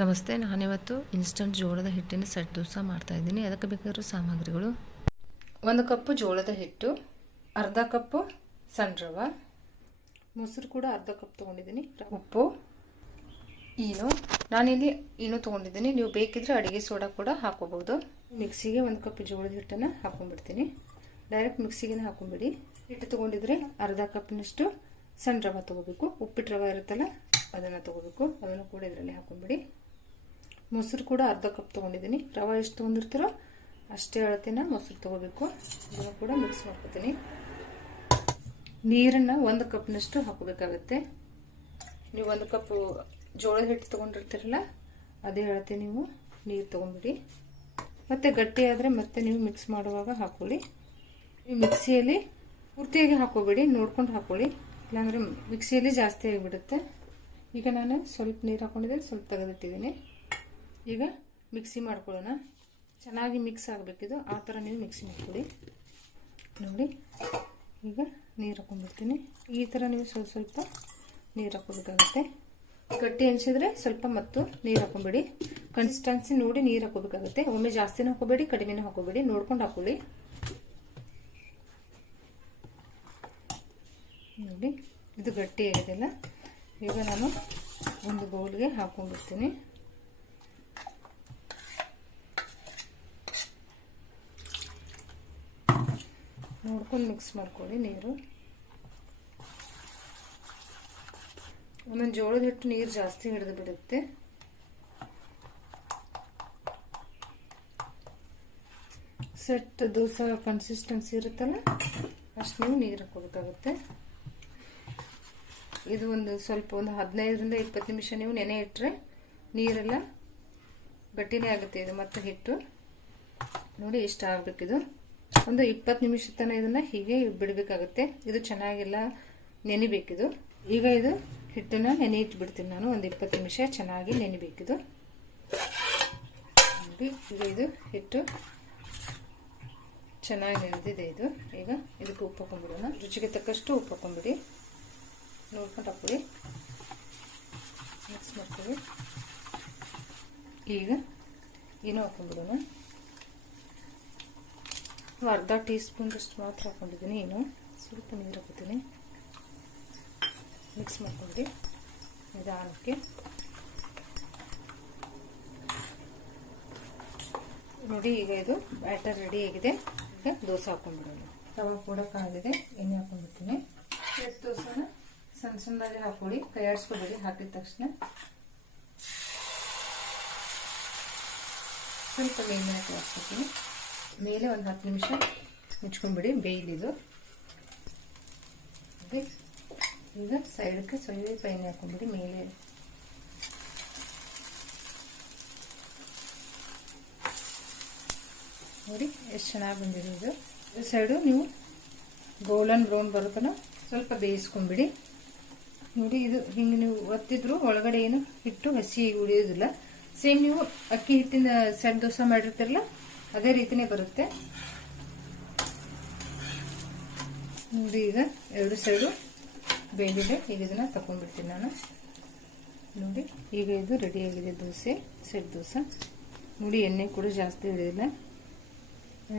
ನಮಸ್ತೆ, ನಾನಿವತ್ತು ಇನ್ಸ್ಟಂಟ್ ಜೋಳದ ಹಿಟ್ಟಿನ ಸೆಟ್ ದೋಸೆ ಮಾಡ್ತಾಯಿದ್ದೀನಿ ಅದಕ್ಕೆ ಬೇಕಾಗಿರೋ ಸಾಮಗ್ರಿಗಳು. ಒಂದು ಕಪ್ಪು ಜೋಳದ ಹಿಟ್ಟು, ಅರ್ಧ ಕಪ್ಪು ಸಣ್ಣ ರವೆ ಮೊಸರು ಕೂಡ ಅರ್ಧ ಕಪ್ ತೊಗೊಂಡಿದ್ದೀನಿ. ಉಪ್ಪು, ಈನು, ನಾನಿಲ್ಲಿ ಈನು ತೊಗೊಂಡಿದ್ದೀನಿ. ನೀವು ಬೇಕಿದ್ರೆ ಅಡುಗೆ ಸೋಡಾ ಕೂಡ ಹಾಕೋಬೋದು ಮಿಕ್ಸಿಗೆ ಒಂದು ಕಪ್ ಜೋಳದ ಹಿಟ್ಟನ್ನು ಹಾಕೊಂಡ್ಬಿಡ್ತೀನಿ. ಡೈರೆಕ್ಟ್ ಮಿಕ್ಸಿಗೆ ಹಾಕೊಂಡ್ಬಿಡಿ. ಹಿಟ್ಟು ತೊಗೊಂಡಿದ್ರೆ ಅರ್ಧ ಕಪ್ನಷ್ಟು ಸಣ್ಣ ರವೆ ತೊಗೋಬೇಕು. ಉಪ್ಪಿಟ್ಟು ರವೆ ಇರುತ್ತಲ್ಲ, ಅದನ್ನು ತೊಗೋಬೇಕು. ಅದನ್ನು ಕೂಡ ಇದರಲ್ಲಿ ಹಾಕೊಂಡ್ಬಿಡಿ. ಮೊಸರು ಕೂಡ ಅರ್ಧ ಕಪ್ ತೊಗೊಂಡಿದ್ದೀನಿ. ರವೆ ಎಷ್ಟು ತೊಗೊಂಡಿರ್ತೀರೋ ಅಷ್ಟೇ ಅಳತೆನ ಮೊಸರು ತೊಗೋಬೇಕು. ಇದನ್ನು ಕೂಡ ಮಿಕ್ಸ್ ಮಾಡ್ಕೊತೀನಿ. ನೀರನ್ನು ಒಂದು ಕಪ್ನಷ್ಟು ಹಾಕೋಬೇಕಾಗತ್ತೆ. ನೀವು ಒಂದು ಕಪ್ ಜೋಳದ ಹಿಟ್ಟು ತೊಗೊಂಡಿರ್ತೀರಲ್ಲ, ಅದೇ ಅಳತೆ ನೀವು ನೀರು ತೊಗೊಂಡ್ಬಿಡಿ ಮತ್ತು ಗಟ್ಟಿಯಾದರೆ ಮತ್ತೆ ನೀವು ಮಿಕ್ಸ್ ಮಾಡುವಾಗ ಹಾಕೊಳ್ಳಿ. ಈ ಮಿಕ್ಸಿಯಲ್ಲಿ ಪೂರ್ತಿಯಾಗಿ ಹಾಕೋಬೇಡಿ, ನೋಡ್ಕೊಂಡು ಹಾಕೊಳ್ಳಿ. ಇಲ್ಲಾಂದರೆ ಮಿಕ್ಸಿಯಲ್ಲಿ ಜಾಸ್ತಿ ಆಗಿಬಿಡುತ್ತೆ. ಈಗ ನಾನು ಸ್ವಲ್ಪ ನೀರು ಹಾಕೊಂಡಿದ್ದೆ ಸ್ವಲ್ಪ ತೆಗೆದಿಟ್ಟಿದ್ದೀನಿ. ಈಗ ಮಿಕ್ಸಿ ಮಾಡ್ಕೊಳ್ಳೋಣ. ಚೆನ್ನಾಗಿ ಮಿಕ್ಸ್ ಆಗಬೇಕಿದು ಆ ಥರ ನೀವು ಮಿಕ್ಸಿ ಮಾಡ್ಕೊಳ್ಳಿ. ನೋಡಿ, ಈಗ ನೀರು ಹಾಕೊಂಡ್ಬಿಡ್ತೀನಿ. ಈ ಥರ ನೀವು ಸ್ವಲ್ಪ ಸ್ವಲ್ಪ ನೀರು ಹಾಕೋಬೇಕಾಗುತ್ತೆ ಗಟ್ಟಿ ಅನಿಸಿದ್ರೆ ಸ್ವಲ್ಪ ಮತ್ತು ನೀರು ಹಾಕೊಂಬಿಡಿ ಕನ್ಸಿಸ್ಟೆನ್ಸಿ ನೋಡಿ ನೀರು ಹಾಕೋಬೇಕಾಗುತ್ತೆ ಒಮ್ಮೆ ಜಾಸ್ತಿನೂ ಹಾಕೋಬೇಡಿ ಕಡಿಮೆನೂ ಹಾಕೋಬೇಡಿ ನೋಡ್ಕೊಂಡು ಹಾಕೊಳ್ಳಿ. ನೋಡಿ, ಇದು ಗಟ್ಟಿ ಆಗಿದೆಲ್ಲ ಈಗ ನಾನು ಒಂದು ಬೌಲ್ಗೆ ಹಾಕೊಂಡ್ಬಿಡ್ತೀನಿ ನೋಡ್ಕೊಂಡು ಮಿಕ್ಸ್ ಮಾಡ್ಕೊಳ್ಳಿ ನೀರು. ಒಂದೊಂದು ಜೋಳದ ಹಿಟ್ಟು ನೀರು ಜಾಸ್ತಿ ಹಿಡಿದು ಬಿಡುತ್ತೆ. ಸೆಟ್ ದೋಸೆ ಕನ್ಸಿಸ್ಟೆನ್ಸಿ ಇರುತ್ತಲ್ಲ, ಅಷ್ಟು ನೀವು ನೀರು ಹಾಕೋಬೇಕಾಗುತ್ತೆ ಇದು ಒಂದು ಸ್ವಲ್ಪ ಒಂದು ಹದಿನೈದರಿಂದ ಇಪ್ಪತ್ತು ನಿಮಿಷ ನೀವು ನೆನೆ ಇಟ್ಟರೆ ನೀರೆಲ್ಲ ಗಟ್ಟಿನೇ ಆಗುತ್ತೆ ಇದು ಮತ್ತೆ ಹಿಟ್ಟು. ನೋಡಿ ಇಷ್ಟ ಆಗಬೇಕಿದು. ಒಂದು ಇಪ್ಪತ್ತು ನಿಮಿಷ ತನಕ ಇದನ್ನು ಹೀಗೆ ಬಿಡಬೇಕಾಗುತ್ತೆ. ಇದು ಚೆನ್ನಾಗಿಲ್ಲ, ನೆನಿಬೇಕಿದು. ಈಗ ಇದು ಹಿಟ್ಟನ್ನು ನೆನೆ ಇಟ್ಬಿಡ್ತೀನಿ ನಾನು. ಒಂದು ಇಪ್ಪತ್ತು ನಿಮಿಷ ಚೆನ್ನಾಗಿ ನೆನಿಬೇಕಿದು. ಈಗ ಇದು ಹಿಟ್ಟು ಚೆನ್ನಾಗಿ ನೆನೆದಿದೆ ಇದು. ಈಗ ಇದಕ್ಕೆ ಉಪ್ಪು ಹಾಕೊಂಡ್ಬಿಡೋಣ. ರುಚಿಗೆ ತಕ್ಕಷ್ಟು ಉಪ್ಪು ಹಾಕೊಂಡ್ಬಿಡಿ. ನೋಡ್ಕೊಂಡು ಹಾಕೊಳ್ಳಿ ಮಿಕ್ಸ್ ಮಾಡ್ಕೊಳ್ಳಿ. ಈಗ ಏನೋ ಹಾಕೊಂಡ್ಬಿಡೋಣ. ಅರ್ಧ ಟೀ ಸ್ಪೂನ್ದಷ್ಟು ಮಾತ್ರ ಹಾಕೊಂಡಿದ್ದೀನಿ ಏನು ಸ್ವಲ್ಪ ನೀರು ಹಾಕೋತೀನಿ ಮಿಕ್ಸ್ ಮಾಡ್ಕೊಂಡು ನಿಧಾನಕ್ಕೆ ನೋಡಿ ಈಗ ಇದು ಬ್ಯಾಟರ್ ರೆಡಿ ಆಗಿದೆ. ಈಗ ದೋಸೆ ಹಾಕೊಂಡ್ಬಿಡೋಣ ತವ ಕೂಡ ಕಾದಿದೆ ಎಣ್ಣೆ ಹಾಕೊಂಡ್ಬಿಡ್ತೀನಿ ಎಷ್ಟು ದೋಸೆನ? ಸಣ್ಣ ಸಣ್ಣದಾಗಿ ಹಾಕೊಳ್ಳಿ ಕೈ ಆಡಿಸ್ಕೊಬೇಡಿ. ಹಾಕಿದ ತಕ್ಷಣ. ಸ್ವಲ್ಪ ಮೇಲಿನ ಹಾಕ್ತೀನಿ ಮೇಲೆ ಒಂದು ಹತ್ತು ನಿಮಿಷ ಮುಚ್ಕೊಂಡ್ಬಿಡಿ, ಬೇಯ್ಲಿದು. ಈಗ ಸೈಡ್ಗೆ ಸ್ವಲ್ಪ ಎಣ್ಣೆ ಹಾಕೊಂಡ್ಬಿಡಿ, ಮೇಲೆ. ನೋಡಿ, ಎಷ್ಟು ಚೆನ್ನಾಗಿ ಬಂದಿದೆ ಇದು. ಈ ಸೈಡು ನೀವು ಗೋಲ್ಡನ್ ಬ್ರೌನ್ ಬರುತ್ತನ ಸ್ವಲ್ಪ ಬೇಯಿಸ್ಕೊಂಡ್ಬಿಡಿ. ನೋಡಿ, ಇದು ಹಿಂಗೆ ನೀವು ಒತ್ತಿದ್ರು ಒಳಗಡೆ ಏನು ಹಿಟ್ಟು ಹಸಿ ಉಳಿಯೋದಿಲ್ಲ. ಸೇಮ್ ನೀವು ಅಕ್ಕಿ ಹಿಟ್ಟಿನ ಸೆಟ್ ದೋಸೆ ಮಾಡಿರ್ತಿರಲ್ಲ ಅದೇ ರೀತಿನೇ ಬರುತ್ತೆ. ನೋಡಿ ಈಗ ಎರಡು ಸೈಡು ಬೇಯಿದೆ ಈಗ ಇದನ್ನ ತಗೊಂಡ್ಬಿಡ್ತೀನಿ ನಾನು. ನೋಡಿ, ಈಗ ಇದು ರೆಡಿಯಾಗಿದೆ ದೋಸೆ, ಸೆಟ್ ದೋಸೆ. ನೋಡಿ, ಎಣ್ಣೆ ಕೂಡ ಜಾಸ್ತಿ ಇಳಿದಿಲ್ಲ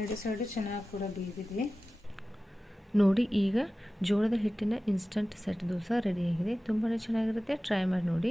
ಎರಡು ಸೈಡು ಚೆನ್ನಾಗಿ ಕೂಡ ಬೇಯ್ದಿದೆ ನೋಡಿ, ಈಗ ಜೋಳದ ಹಿಟ್ಟಿನ ಇನ್ಸ್ಟಂಟ್ ಸೆಟ್ ದೋಸೆ ರೆಡಿಯಾಗಿದೆ ತುಂಬಾ ಚೆನ್ನಾಗಿರುತ್ತೆ. ಟ್ರೈ ಮಾಡಿ ನೋಡಿ.